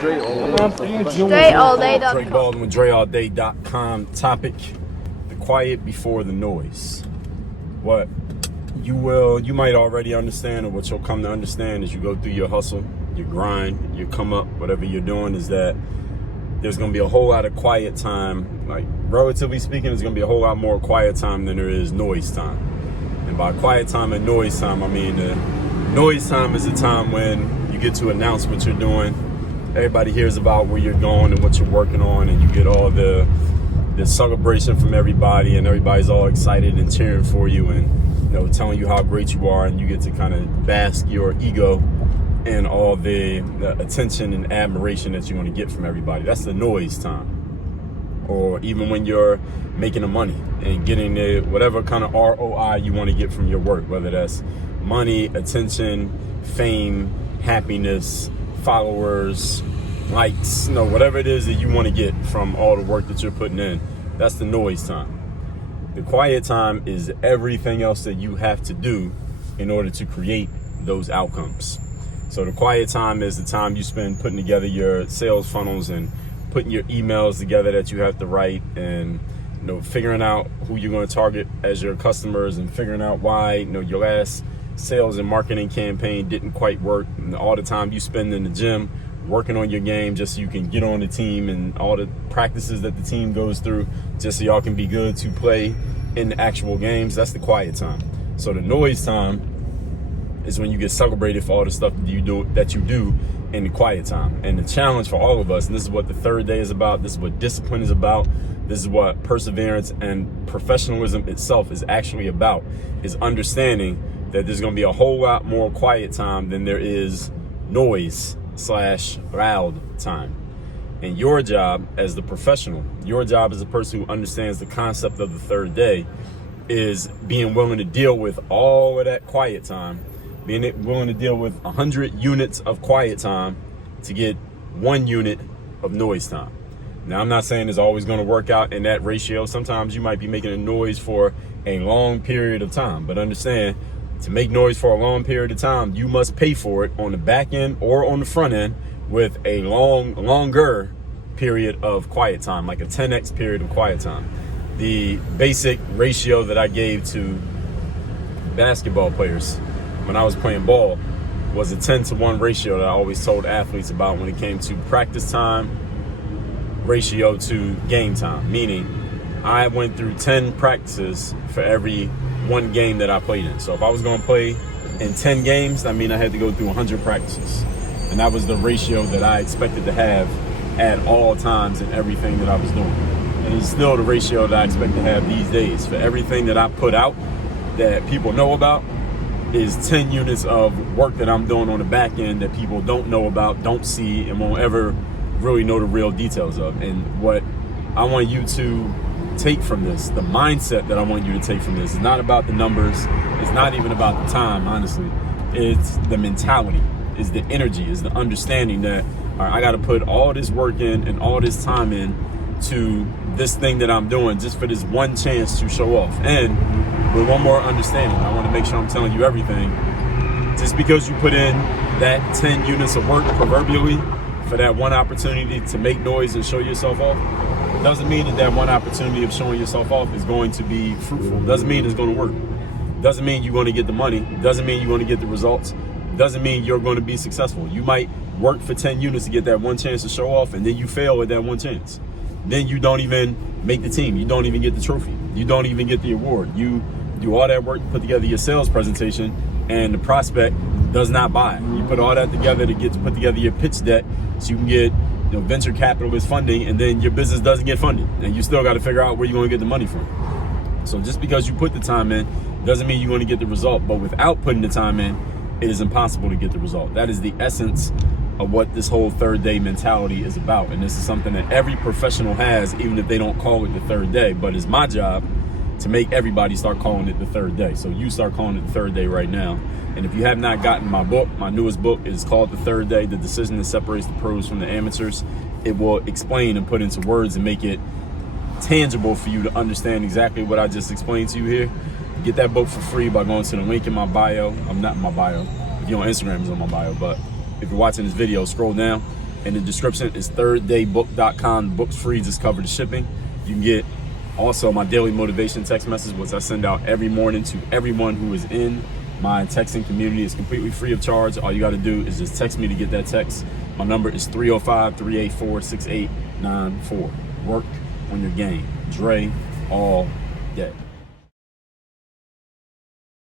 DreAllDay.com. Dre Baldwin with DreAllDay.com. Topic: the quiet before the noise. What you might already understand, or what you'll come to understand as you go through your hustle, your grind, your come up, whatever you're doing, is that there's going to be a whole lot of quiet time. Like, relatively speaking, there's going to be a whole lot more quiet time than there is noise time. And by quiet time and noise time, I mean the noise time is the time when you get to announce what you're doing. Everybody hears about where you're going and what you're working on, and you get all the celebration from everybody, and everybody's all excited and cheering for you, and telling you how great you are, and you get to kind of bask your ego and all the attention and admiration that you're going to get from everybody. That's the noise time. Or even when you're making the money and getting the whatever kind of ROI you want to get from your work, whether that's money, attention, fame, happiness, followers, likes, whatever it is that you want to get from all the work that you're putting in. That's the noise time. The quiet time is everything else that you have to do in order to create those outcomes. So the quiet time is the time you spend putting together your sales funnels and putting your emails together that you have to write, and figuring out who you're going to target as your customers, and figuring out why your last sales and marketing campaign didn't quite work, and all the time you spend in the gym working on your game just so you can get on the team, and all the practices that the team goes through just so y'all can be good to play in the actual games. That's the quiet time. So the noise time is when you get celebrated for all the stuff that you do in the quiet time. And the challenge for all of us, and this is what the third day is about, this is what discipline is about, this is what perseverance and professionalism itself is actually about, is understanding that there's going to be a whole lot more quiet time than there is noise/loud time. And your job as the professional, your job as a person who understands the concept of the third day, is being willing to deal with all of that quiet time, being willing to deal with 100 units of quiet time to get 1 unit of noise time. Now, I'm not saying it's always going to work out in that ratio. Sometimes you might be making a noise for a long period of time, but understand, to make noise for a long period of time, you must pay for it on the back end or on the front end with a longer period of quiet time, like a 10x period of quiet time. The basic ratio that I gave to basketball players when I was playing ball was a 10-to-1 ratio that I always told athletes about when it came to practice time ratio to game time, meaning I went through 10 practices for every 1 game that I played in. So if I was going to play in 10 games, I had to go through 100 practices. And that was the ratio that I expected to have at all times in everything that I was doing. And it's still the ratio that I expect to have these days. For everything that I put out that people know about is 10 units of work that I'm doing on the back end that people don't know about, don't see, and won't ever really know the real details of. And what I want you to take from this, the mindset that I want you to take from this, is not about the numbers, it's not even about the time, honestly. It's the mentality, is the energy, is the understanding that, all right, I got to put all this work in and all this time in to this thing that I'm doing just for this one chance to show off. And with one more understanding, I want to make sure I'm telling you everything. Just because you put in that 10 units of work, proverbially, for that one opportunity to make noise and show yourself off, doesn't mean that one opportunity of showing yourself off is going to be fruitful. Doesn't mean it's going to work. Doesn't mean you're going to get the money. Doesn't mean you're going to get the results. Doesn't mean you're going to be successful. You might work for 10 units to get that one chance to show off, and then you fail at that one chance. Then you don't even make the team. You don't even get the trophy. You don't even get the award. You do all that work to put together your sales presentation, and the prospect does not buy. You put all that together to put together your pitch deck so you can get venture capitalist funding, and then your business doesn't get funded, and you still got to figure out where you're going to get the money from. So just because you put the time in doesn't mean you're going to get the result. But without putting the time in, it is impossible to get the result. That is the essence of what this whole third day mentality is about. And this is something that every professional has, even if they don't call it the third day. But it's my job to make everybody start calling it the third day. So you start calling it the third day right now. And if you have not gotten my book, my newest book is called The Third Day, The Decision That Separates the Pros from the Amateurs. It will explain and put into words and make it tangible for you to understand exactly what I just explained to you here. Get that book for free by going to the link in my bio. I'm not in my bio. If you're on Instagram, it's on my bio. But if you're watching this video, scroll down. in the description is thirddaybook.com. Books free, just cover the shipping. You can get also my daily motivation text message, which I send out every morning to everyone who is in my texting community. Is completely free of charge. All you got to do is just text me to get that text. My number is 305-384-6894. Work on your game. Dre all day.